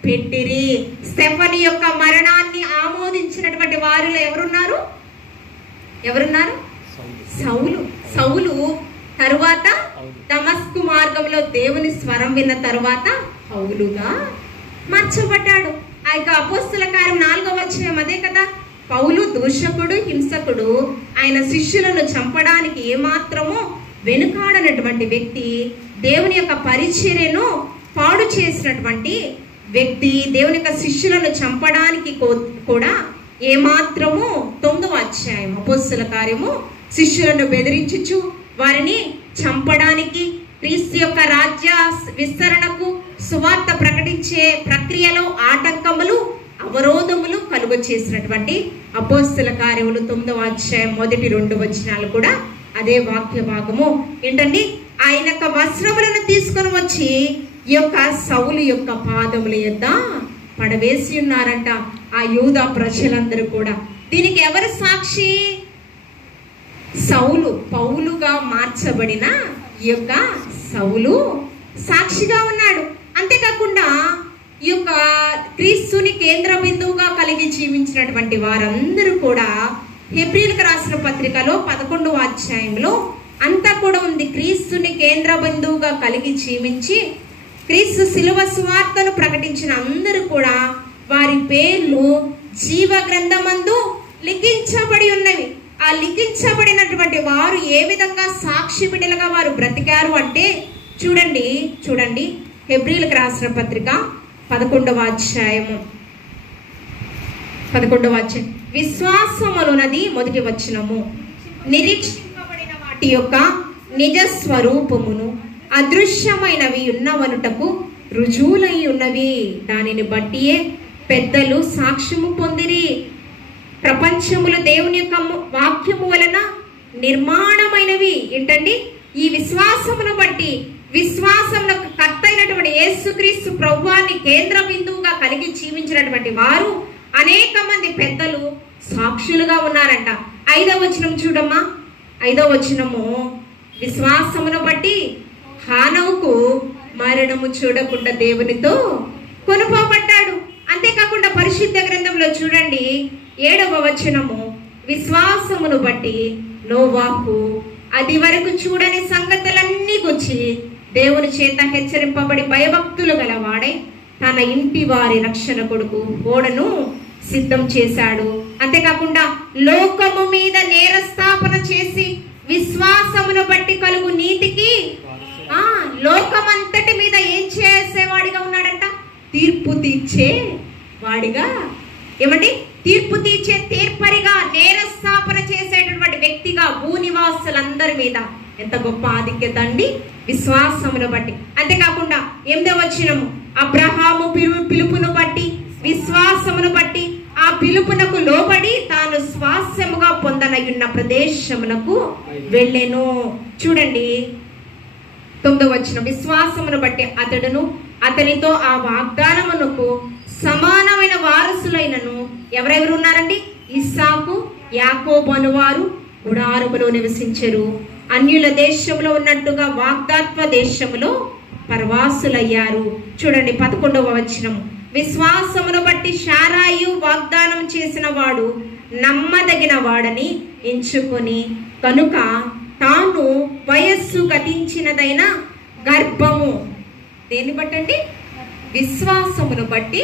పెట్టిరి. స్టెఫను యొక్క మరణాన్ని ఆమోదించినటువంటి వారిలో ఎవరున్నారు? సౌలు తరువాత దమస్కు మార్గంలో దేవుని స్వరం విన్న తరువాత పౌలుగా మార్చబడ్డాడు. ఆ యొక్క అపోస్తుల కార్యం 4వ అధ్యాయం అదే కదా, పౌలు దూషకుడు, హింసకుడు, ఆయన శిష్యులను చంపడానికి ఏమాత్రము వెనుకాడనటువంటి వ్యక్తి, దేవుని యొక్క పరిచర్యను పాడు చేసినటువంటి వ్యక్తి, దేవుని యొక్క శిష్యులను చంపడానికి కూడా ఏమాత్రము 9వ అధ్యాయం అపోస్తుల కార్యము శిష్యులను బెదిరించుచు వారిని చంపడానికి, క్రీస్తు యొక్క రాజ్య విస్తరణకు సువార్త ప్రకటించే ప్రక్రియలో ఆటంకములు అవరోధములు కలుగ చేసినటువంటి అపోస్తుల కార్యములు 9వ అధ్యాయం మొదటి 2 వచనాలు కూడా అదే వాక్య భాగము. ఏంటండి, ఆయన యొక్క వస్త్రములను తీసుకొని వచ్చి ఈ యొక్క సౌలు యొక్క పాదముల యొద్ద పడవేసి ఉన్నారంట ఆ యూదా ప్రజలందరూ కూడా. దీనికి ఎవరు సాక్షి? సౌలు, పౌలుగా మార్చబడిన ఈ యొక్క సౌలు సాక్షిగా ఉన్నాడు. అంతేకాకుండా ఈ యొక్క క్రీస్తుని కేంద్ర బిందువుగా కలిగి జీవించినటువంటి వారందరూ కూడా హెబ్రీయులకు రాసిన పత్రికలో 11వ అధ్యాయంలో అంతా కూడా ఉంది. క్రీస్తుని కేంద్ర బిందువుగా కలిగి జీవించి క్రీస్తు శిలువ సువార్తను ప్రకటించిన అందరూ కూడా వారి పేర్లు జీవ గ్రంథమందు లిఖించబడి ఉన్నవి. ఆ లిఖించబడినటువంటి వారు ఏ విధంగా సాక్షి బిడ్డలుగా వారు బ్రతికారు అంటే చూడండి హెబ్రీయులకు రాసిన పత్రిక 11వ అధ్యాయము 11వ అధ్యాయం విశ్వాసములున్నది మొదటి వచనము, నిరీక్షింపబడిన వాటి యొక్క నిజ స్వరూపమును అదృశ్యమైనవి ఉన్నవనుటకు రుజువులై ఉన్నవి, దానిని బట్టియే పెద్దలు సాక్ష్యము పొందిరి. ప్రపంచములు దేవుని యొక్క వాక్యము వలన నిర్మాణమైనవి. ఏంటండి, ఈ విశ్వాసమును బట్టి, విశ్వాసమునకు కర్త అయినటువంటి యేసుక్రీస్తు ప్రభువాన్ని కేంద్ర బిందువుగా కలిగి జీవించినటువంటి వారు అనేక మంది పెద్దలు సాక్షులుగా ఉన్నారంట. 5వ వచనం చూడమ్మా, 5వ వచనము, విశ్వాసమును బట్టి హానోకు మరణము చూడకుండా దేవునితో కొనుపోబడ్డాడు. అంతేకాకుండా పరిశుద్ధ గ్రంథంలో చూడండి 7వ వచనము, విశ్వాసమును బట్టి నోవాహు అది వరకు చూడని సంగతులన్నీ గురించి దేవుని చేత హెచ్చరింపబడి భయభక్తులు గలవాడై తన ఇంటి వారి రక్షణ కొడుకు ఓడను సిద్ధం చేశాడు. అంతేకాకుండా లోకము మీద నేరస్థాపన చేసి విశ్వాసమును బట్టి కలుగు నీతికి లోకమంతటి మీద ఏం చేసేవాడిగా ఉన్నాడంట, తీర్పు తీర్చే వాడిగా, ఏమండి, తీర్పు తీర్చే తీర్పరిగా, నేరస్థాపన చేసేటటువంటి వ్యక్తిగా భూనివాసులందరి మీద ఎంత గొప్ప ఆధిక్యత అండి, విశ్వాసమును బట్టి. అంతేకాకుండా 8వ వచనము, అబ్రహాము పిలుపును బట్టి విశ్వాసమును బట్టి ఆ పిలుపునకు లోబడి తాను స్వాస్యముగా పొందనయున్న ప్రదేశమునకు వెళ్ళెను. చూడండి 9వ వచనం, విశ్వాసమును బట్టి అతడును అతనితో ఆ వాగ్దానమునకు సమానమైన వారసులైనను ఎవరెవరు ఉన్నారండి? ఇస్సాకు, యాకోబు అనువారు గుడారములో నివసించరు. అన్యుల దేశంలో ఉన్నట్టుగా వాగ్దాత్వ దేశంలో పరవాసులయ్యారు. చూడండి 11వ వచనం, విశ్వాసమును బట్టి శారాయు వాగ్దానం చేసిన వాడు నమ్మదగిన వాడని ఎంచుకొని కనుక తాను వయస్సు గతించినదైన గర్భము, దేన్ని బట్టండి? విశ్వాసమును బట్టి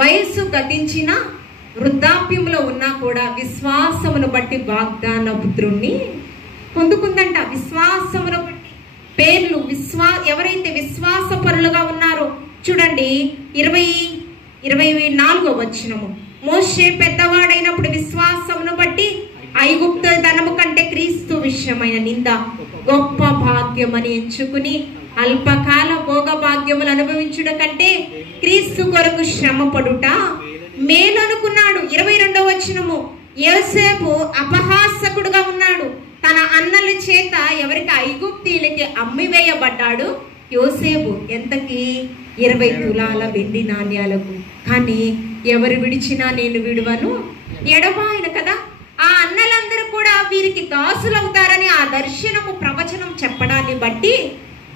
వయస్సు గతించిన వృద్ధాప్యంలో ఉన్నా కూడా విశ్వాసమును బట్టి వాగ్దాన పుత్రుణ్ణి పొందుకుందంట. విశ్వాసమును బట్టి పేర్లు ఎవరైతే విశ్వాసపరులుగా ఉన్నారో చూడండి 24వ వచనము, మోషే పెద్దవాడైనప్పుడు విశ్వాసమును బట్టి ఐగుప్తు ధనము కంటే క్రీస్తు విషయమైన నింద గొప్ప భాగ్యమని ఎంచుకుని అల్పకాల భోగ భాగ్యములు అనుభవించుట కంటే క్రీస్తు కొరకు శ్రమ పడుట మేలనుకున్నాడు. 22వ వచనము, యోసేపు అపహాసకుడుగా ఉన్నాడు, తన అన్నల చేత ఎవరికి? ఐగుప్తీయులకి అమ్మివేయబడ్డాడు. యోసేపు ఎంతకి? 20 తులాల వెండి నాణ్యాలకు. కానీ ఎవరు విడిచినా నేను విడువను ఎడబాయన కదా. ఆ అన్నలందరూ కూడా వీరికి దాసులవుతారని ఆ దర్శనము ప్రవచనం చెప్పడాన్ని బట్టి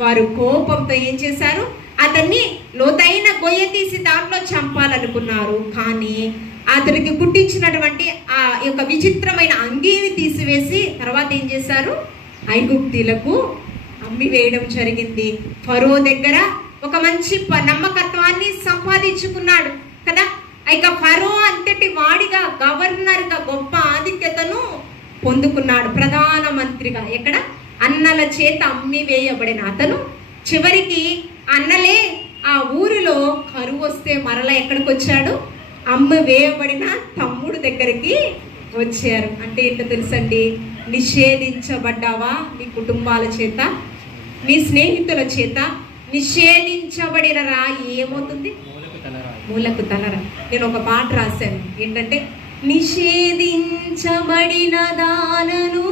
వారు కోపంతో ఏం చేశారు? అతన్ని లోతైన గొయ్య తీసి దాంట్లో చంపాలనుకున్నారు. కానీ అతనికి కుట్టించినటువంటి ఆ యొక్క విచిత్రమైన అంగీని తీసివేసి తర్వాత ఏం చేశారు? ఐగుప్తీలకు అమ్మి వేయడం జరిగింది. ఫరో దగ్గర ఒక మంచి నమ్మకత్వాన్ని సంపాదించుకున్నాడు కదా. ఇక ఫరో అంతటి వాడిగా, గవర్నర్గా గొప్ప ఆధిక్యతను పొందుకున్నాడు. ప్రధానమంత్రిగా ఎక్కడ? అన్నల చేత అమ్మి వేయబడిన అతను చివరికి అన్నలే ఆ ఊరిలో కరువు వస్తే మరలా ఎక్కడికి వచ్చాడు? అమ్మి వేయబడిన తమ్ముడు దగ్గరికి వచ్చారు. అంటే ఏంటో తెలుసండి, నిషేధించబడ్డావా నీ కుటుంబాల చేత, నీ స్నేహితుల చేత నిషేధించబడిన రాయి ఏమవుతుంది? మూలకు తలరా. నేను ఒక పాట రాశాను, ఏంటంటే నిషేధించబడిన దానను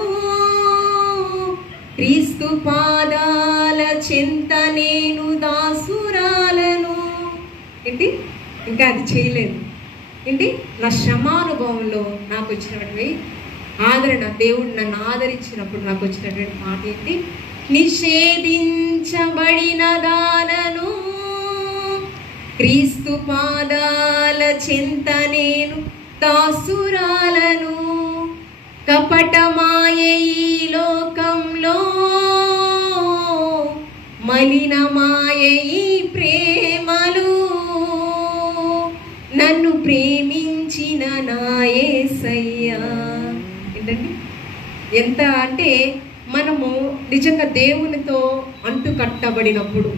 క్రీస్తు పాదాల చెంత నేను దాసురాలను. ఏంటి? ఇంకా అది చేయలేదు. ఏంటి? నా శ్రమానుభవంలో నాకు వచ్చినటువంటి ఆదరణ, దేవుడు నన్ను ఆదరించినప్పుడు నాకు వచ్చినటువంటి మాట ఏంటి? నిషేధించబడిన దానను క్రీస్తు పాదాల చెంత నేను దాసురాలను. కపటమాయ ఈ లోకంలో మలినమాయ ఈ ప్రేమలు నన్ను ప్రేమించిన నా యేసయ్యా. ఏంటండి? ఎంత అంటే మనము నిజంగా దేవునితో అంటు కట్టబడినప్పుడు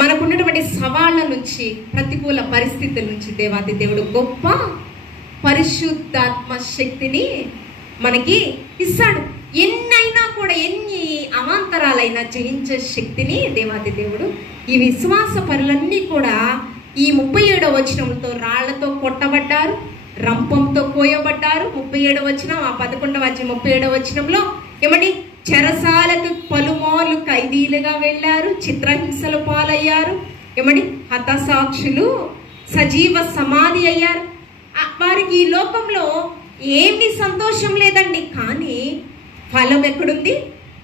మనకున్నటువంటి సవాళ్ళ నుంచి, ప్రతికూల పరిస్థితుల నుంచి దేవాది దేవుడు గొప్ప పరిశుద్ధాత్మ శక్తిని మనకి ఇస్తాడు. ఎన్నైనా కూడా, ఎన్ని అవాంతరాలైనా జయించే శక్తిని దేవాది దేవుడు ఈ విశ్వాస పరులన్నీ కూడా ఈ 37వ వచనంతో రాళ్లతో కొట్టబడ్డారు, రంపంతో కోయబడ్డారు. 37వ వచనం, ఆ 11వ 37వ వచనంలో ఏమండి? చెరసాలకు పలుమార్లు ఖైదీలుగా వెళ్ళారు, చిత్రహింసలు పాలయ్యారు. ఏమండి? హతసాక్షులు, సజీవ సమాధి అయ్యారు. వారికి ఈ లోకంలో ఏమీ సంతోషం లేదండి. కానీ ఫలం ఎక్కడుంది?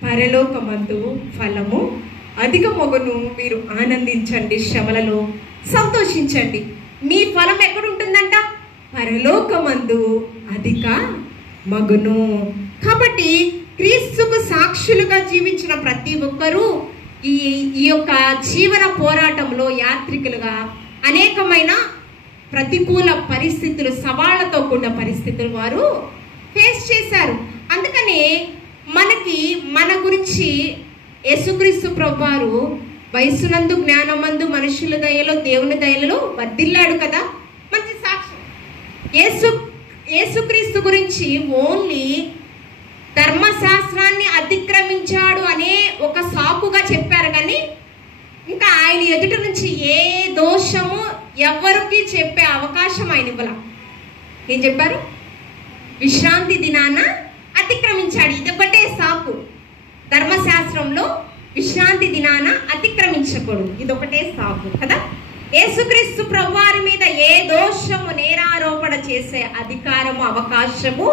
పరలోకమందు ఫలము అధిక మగును, మీరు ఆనందించండి, శ్రమలలో సంతోషించండి. మీ ఫలం ఎక్కడుంటుందంట? పరలోకమందు అధిక మగును. కాబట్టి క్రీస్తుకు సాక్షులుగా జీవించిన ప్రతి ఒక్కరూ ఈ యొక్క జీవన పోరాటంలో యాత్రికులుగా అనేకమైన ప్రతికూల పరిస్థితులు, సవాళ్లతో కూడిన పరిస్థితులు వారు ఫేస్ చేశారు. అందుకనే మన గురించి యేసుక్రీస్తు ప్రభువారు వయసునందు, జ్ఞానమందు, మనుషుల దయలో, దేవుని దయలలో వర్ధిల్లాడు కదా. మంచి సాక్ష్యం. యేసుక్రీస్తు గురించి ఓన్లీ ధర్మశాస్త్రాన్ని ఆయన ఎదుట నుంచి ఏ దోషము ఎవరికి చెప్పే అవకాశం ఆయన ఇవ్వాల. ఏం చెప్పారు? విశ్రాంతి దినాన అతిక్రమించాడు. ఇదొకటే సాకు. ధర్మశాస్త్రంలో విశ్రాంతి దినాన అతిక్రమించకూడదు, ఇదొకటే సాకు కదా. యేసుక్రీస్తు ప్రభువారి మీద ఏ దోషము నేరారోపణ చేసే అధికారము అవకాశము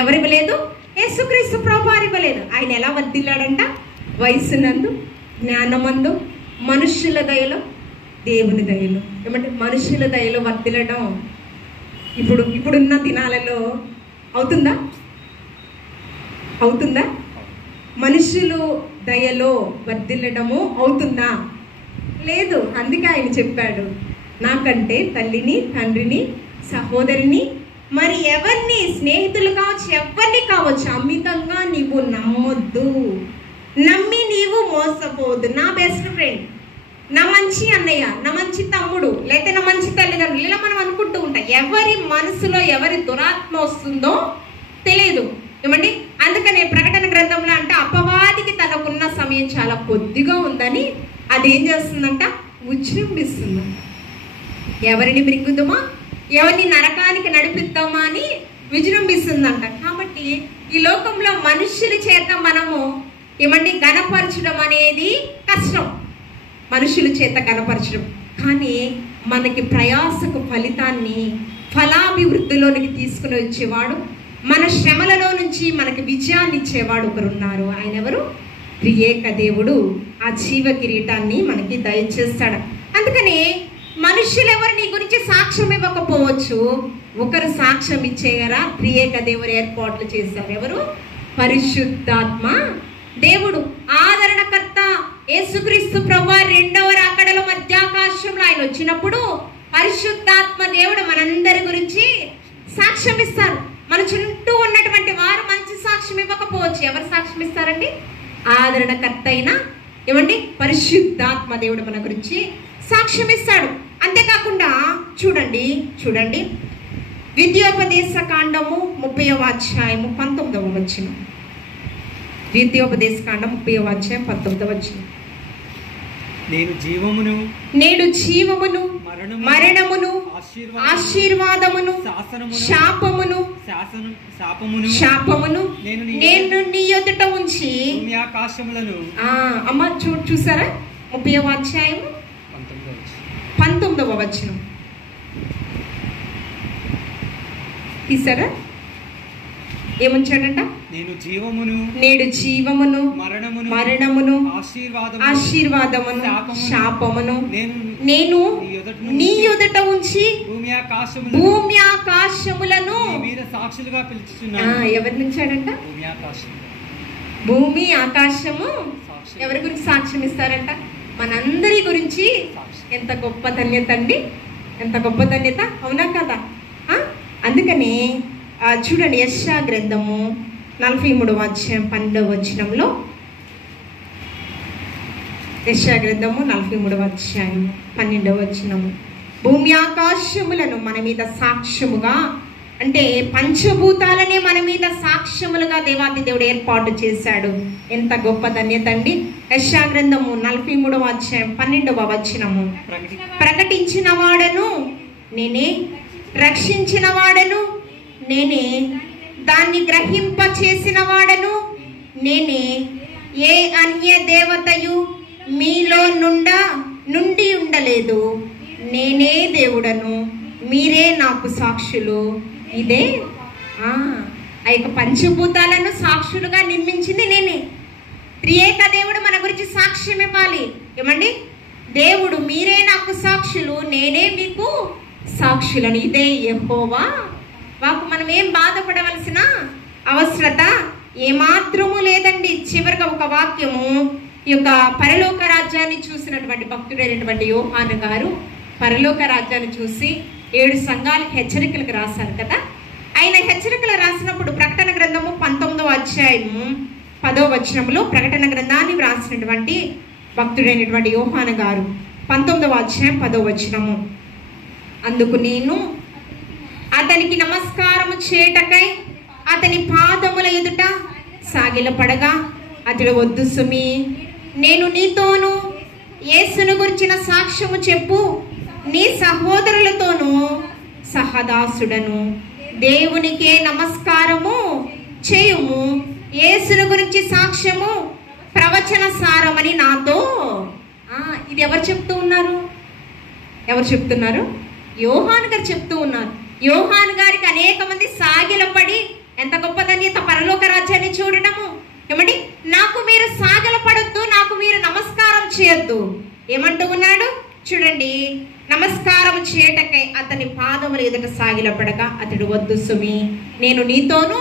ఎవరికి లేదు? యేసుక్రీస్తు ప్రభువారు ఇవ్వలేదు. ఆయన ఎలా వర్ధిల్లాడంట? వయసునందు, జ్ఞానమందు, మనుష్యుల దయలో, దేవుని దయలో. ఏమంటే మనుష్యుల దయలో వర్ధిల్లడం ఇప్పుడున్న దినాలలో అవుతుందా? మనుషులు దయలో వర్ధిల్లడము అవుతుందా? లేదు. అందుకే ఆయన చెప్పాడు, నాకంటే తల్లిని, తండ్రిని, సహోదరిని, మరి ఎవరిని, స్నేహితులు కావచ్చు, ఎవరిని కావచ్చు, అమితంగా నీవు నమ్మొద్దు. నమ్మి నీవు మోసపోవద్దు. నా బెస్ట్ ఫ్రెండ్, నా మంచి అన్నయ్య, నా మంచి తమ్ముడు, లేకపోతే నా మంచి తల్లిదండ్రులు, ఇలా మనం అనుకుంటూ ఉంటాం. ఎవరి మనసులో ఎవరి దురాత్మ వస్తుందో తెలియదు. ఏమండి? అందుకనే ప్రకటన గ్రంథంలో అంటే అపవాదికి తనకున్న సమయం చాలా కొద్దిగా ఉందని అదేం చేస్తుందంట? విజృంభిస్తుందంట. ఎవరిని మృంగుదామా, ఎవరిని నరకానికి నడిపిద్దామా అని విజృంభిస్తుందంట. కాబట్టి ఈ లోకంలో మనుష్యుల చేత మనము ఏమండి గణపరచడం అనేది కష్టం, మనుషుల చేత గణపరచడం. కానీ మనకి ప్రయాసకు ఫలితాన్ని, ఫలాభివృద్ధిలోనికి తీసుకుని వచ్చేవాడు, మన శ్రమలలో నుంచి మనకి విజయాన్ని ఇచ్చేవాడు ఒకరున్నారు. ఆయన ఎవరు? త్రియేక దేవుడు. ఆ జీవ కిరీటాన్ని మనకి దయచేస్తాడు. అందుకని మనుషులు ఎవరు నీ గురించి సాక్ష్యం ఇవ్వకపోవచ్చు, ఒకరు సాక్ష్యం ఇచ్చేయరా త్రియేక దేవుడు ఏర్పాట్లు చేశారు. ఎవరు? పరిశుద్ధాత్మ దేవుడు, ఆదరణకర్త యేసుక్రీస్తు ప్రభువారు రెండవ రాకడలో మధ్యాకాశంలో ఆయన వచ్చినప్పుడు పరిశుద్ధాత్మ దేవుడు మనందరి గురించి సాక్ష్యం ఇస్తారు. మన చుట్టూ ఉన్నటువంటి వారు మంచి సాక్ష్యం ఇవ్వకపోవచ్చు. ఎవరు సాక్ష్యం ఇస్తారండి? ఆదరణకర్త అయిన ఏమండి పరిశుద్ధాత్మ దేవుడు మన గురించి సాక్ష్యం ఇస్తాడు. అంతేకాకుండా చూడండి ద్వితీయోపదేశ కాండము 30వ అధ్యాయము 19వ వచనం. ద్వితీయోపదేశ కాండం 30వ అధ్యాయం 19వ వచనం. నేను జీవమును మరణమును ఆశీర్వాదమును శాపమును నేను నీ ఎదుట ఉంచి. అమ్మ చూసారా? 30వ అధ్యాయం 19వ వచనం తీసారా? ఏముంచాడంట? నేడు జీవమును మరణమును ఆశీర్వాదమును శాపమును నేను నీ ఎదుట ఉంచి భూమి ఆకాశములను సాక్షులుగా పిలుచుచున్నాను. ఎవరిని ఉంచాడంట? భూమి ఆకాశము ఎవరి గురించి సాక్ష్యం ఇస్తారంట? మనందరి గురించి. ఎంత గొప్ప ధన్యత అండి, ఎంత గొప్ప ధన్యత, అవునా కదా? అందుకని చూడండి, యెషయా గ్రంథము 43వ అధ్యాయం 12వ వచనంలో, యెషయా గ్రంథము 43వ అధ్యాయం 12వ వచనము, భూమి ఆకాశములను మన మీద సాక్ష్యముగా, అంటే పంచభూతాలనే మన మీద సాక్ష్యములుగా దేవాది దేవుడు ఏర్పాటు చేశాడు. ఎంత గొప్ప ధన్యత అండి. యెషయా గ్రంథము 43వ అధ్యాయం 12వ వచనము, ప్రకటించిన వాడను నేనే, రక్షించిన వాడను నేనే, దాన్ని గ్రహింప చేసిన వాడను నేనే, ఏ అన్య దేవతయు మీలో నుండి ఉండలేదు, నేనే దేవుడను, మీరే నాకు సాక్షులు. ఇదే ఆ యొక్క పంచభూతాలను సాక్షులుగా నిర్మించింది నేనే. త్రియేక దేవుడు మన గురించి సాక్ష్యం ఇవ్వాలి. ఏమండి? దేవుడు మీరే నాకు సాక్షులు, నేనే మీకు సాక్షులను. ఇదే యెహోవా వాకు. మనం ఏం బాధపడవలసిన అవసరత ఏమాత్రము లేదండి. చివరిగా ఒక వాక్యము, ఈ యొక్క పరలోక రాజ్యాన్ని చూసినటువంటి భక్తుడైనటువంటి యోహాను గారు పరలోక రాజ్యాన్ని చూసి 7 సంఘాలకు హెచ్చరికలకు రాశారు కదా. ఆయన హెచ్చరికలు రాసినప్పుడు ప్రకటన గ్రంథము 19వ అధ్యాయము 10వ వచనంలో ప్రకటన గ్రంథాన్ని వ్రాసినటువంటి భక్తుడైనటువంటి యోహాను గారు 19వ అధ్యాయం 10వ వచనము, అందుకు నేను అతనికి నమస్కారము చేయుటకై అతని పాదముల ఎదుట సాగిలపడగా, అతడు వద్దు సుమి, నేను నీతోనూ యేసును గురించిన సాక్ష్యము చెప్పు, నీ సహోదరులతోనూ సహదాసుడను, దేవునికే నమస్కారము చేయుము, యేసును గురించి సాక్ష్యము ప్రవచన సారమని నాతో. ఇది ఎవరు చెప్తూ ఉన్నారు? ఎవరు చెప్తున్నారు? యోహాను గారు చెప్తూ ఉన్నారు. యోహాను గారికి అనేక మంది సాగిలపడి ఎంత గొప్ప ధన్యత పరలోక రాజ్యాన్ని చూడడము. ఏమండి, నాకు మీరు సాగిలపడొద్దు, నాకు మీరు నమస్కారం చేయొద్దు. ఏమంటూ ఉన్నాడు చూడండి, నమస్కారం చేయటకై అతని పాదములు ఎదుట సాగిలపడక అతడు, వద్దు సుమి, నేను నీతోను,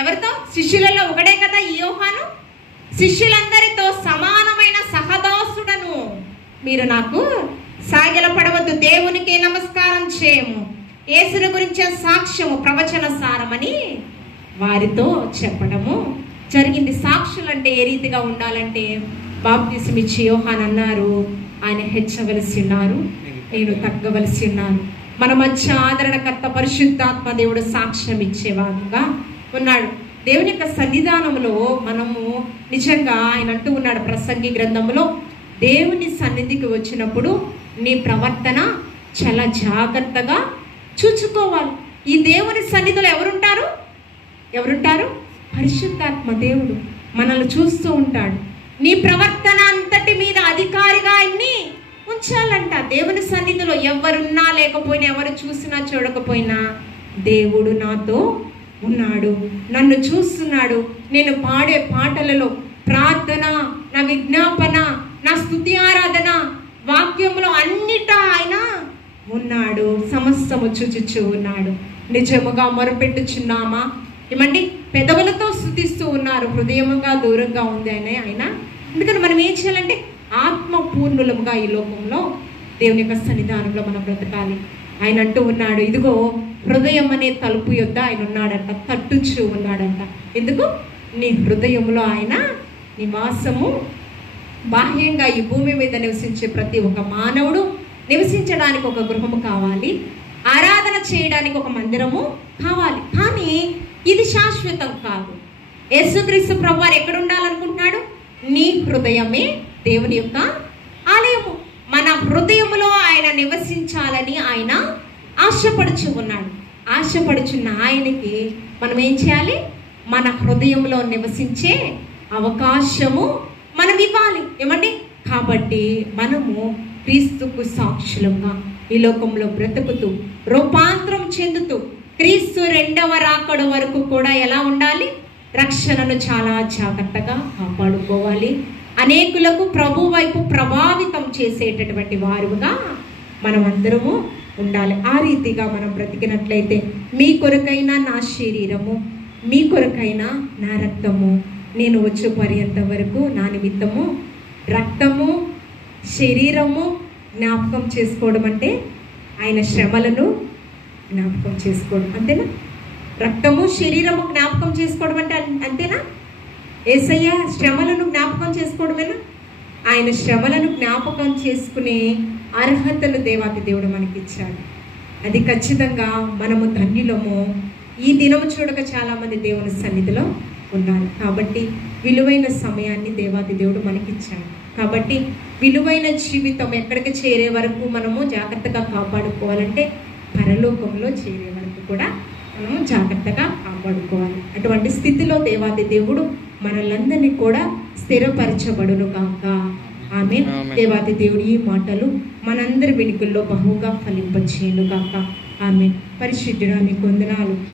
ఎవరితో? శిష్యులలో ఒకడే కదా ఈ యోహాను, శిష్యులందరితో సమానమైన సహదాసుడను, మీరు నాకు సాగిలపడవద్దు, దేవునికి నమస్కారం చేయము, యేసుని గురించే సాక్ష్యము ప్రవచన సారమని వారితో చెప్పడము జరిగింది. సాక్షులు అంటే ఏ రీతిగా ఉండాలంటే, బాప్తిసం ఇచ్చి యోహాన్ అన్నారు, ఆయన హెచ్చవలసి ఉన్నారు, నేను తగ్గవలసి ఉన్నాను. మన మధ్య ఆదరణకర్త పరిశుద్ధాత్మ దేవుడు సాక్ష్యం ఇచ్చేవాడుగా ఉన్నాడు. దేవుని యొక్క సన్నిధానంలో మనము నిజంగా ఆయన అంటూ ఉన్నాడు ప్రసంగి గ్రంథంలో, దేవుని సన్నిధికి వచ్చినప్పుడు నీ ప్రవర్తన చాలా జాగ్రత్తగా చూసుకోవాలి. ఈ దేవుని సన్నిధిలో ఎవరుంటారు? ఎవరుంటారు? పరిశుద్ధాత్మ దేవుడు మనల్ని చూస్తూ ఉంటాడు. నీ ప్రవర్తన అంతటి మీద అధికారిగా ఆయన్ని ఉంచాలంట. దేవుని సన్నిధిలో ఎవరున్నా లేకపోయినా, ఎవరు చూసినా చూడకపోయినా, దేవుడు నాతో ఉన్నాడు, నన్ను చూస్తున్నాడు. నేను పాడే పాటలలో ప్రార్థన, నా విజ్ఞాపన, నా స్తుతి ఆరాధన, వాక్యంలో అన్నిటా ఆయన ఉన్నాడు, సమస్తము చూచుచూ ఉన్నాడు. నిజముగా మొరపెట్టుచున్నామా? ఏమండి, పెదవులతో స్తుతిస్తూ ఉన్నారు, హృదయముగా దూరంగా ఉంది ఆయన. అందుకని మనం ఏం చేయాలంటే ఆత్మపూర్ణులముగా ఈ లోకంలో దేవుని యొక్క సన్నిధానంలో మనం బ్రతకాలి. ఆయన అంటూ ఉన్నాడు, ఇదిగో హృదయం అనే తలుపు యొద్ద ఆయన ఉన్నాడంట, తట్టుచూ ఉన్నాడంట. ఎందుకు? నీ హృదయంలో ఆయన నివాసము. బాహ్యంగా ఈ భూమి మీద నివసించే ప్రతి ఒక్క మానవుడు నివసించడానికి ఒక గృహము కావాలి, ఆరాధన చేయడానికి ఒక మందిరము కావాలి. కానీ ఇది శాశ్వతం కాదు. యేసుక్రీస్తు ప్రభువారు ఎక్కడ ఉండాలనుకుంటున్నాడు? నీ హృదయమే దేవుని యొక్క ఆలయము. మన హృదయములో ఆయన నివసించాలని ఆయన ఆశపడుచు ఉన్నాడు. ఆశపడుచున్న ఆయనకి మనం ఏం చేయాలి? మన హృదయంలో నివసించే అవకాశము మనం ఇవ్వాలి. ఏమండి, కాబట్టి మనము క్రీస్తుకు సాక్షులుగా ఈ లోకంలో బ్రతుకుతూ రూపాంతరం చెందుతూ క్రీస్తు రెండవ రాకడ వరకు కూడా ఎలా ఉండాలి? రక్షణను చాలా జాగ్రత్తగా కాపాడుకోవాలి. అనేకులకు ప్రభు వైపు ప్రభావితం చేసేటటువంటి వారుగా మనం అందరము ఉండాలి. ఆ రీతిగా మనం బ్రతికినట్లయితే మీ కొరకైనా నా శరీరము, మీ కొరకైనా నా రక్తము, నేను వచ్చే పర్యంత వరకు నా నిమిత్తము రక్తము శరీరము జ్ఞాపకం చేసుకోవడం అంటే ఆయన శ్రమలను జ్ఞాపకం చేసుకోవడం, అంతేనా? రక్తము శరీరము జ్ఞాపకం చేసుకోవడం అంటే అంతేనా? యేసయ్య శ్రమలను జ్ఞాపకం చేసుకోవడమేనా? ఆయన శ్రమలను జ్ఞాపకం చేసుకునే అర్హతలు దేవాతి దేవుడు మనకి ఇచ్చాడు. అది ఖచ్చితంగా మనము ధన్యులము. ఈ దినము చూడక చాలామంది దేవుని సన్నిధిలో ఉన్నారు. కాబట్టి విలువైన సమయాన్ని దేవాతి దేవుడు మనకిచ్చాడు. కాబట్టి విలువైన జీవితం ఎక్కడికి చేరే వరకు మనము జాగ్రత్తగా కాపాడుకోవాలంటే పరలోకంలో చేరే వరకు కూడా మనము జాగ్రత్తగా కాపాడుకోవాలి. అటువంటి స్థితిలో దేవాది దేవుడు మనలందరినీ కూడా స్థిరపరచబడును కాక. ఆమె దేవాది దేవుడు ఈ మాటలు మనందరి వెనుకల్లో బహుగా ఫలింపచేయును కాక. ఆమె పరిశుద్ధుడా నీకు వందనాలు.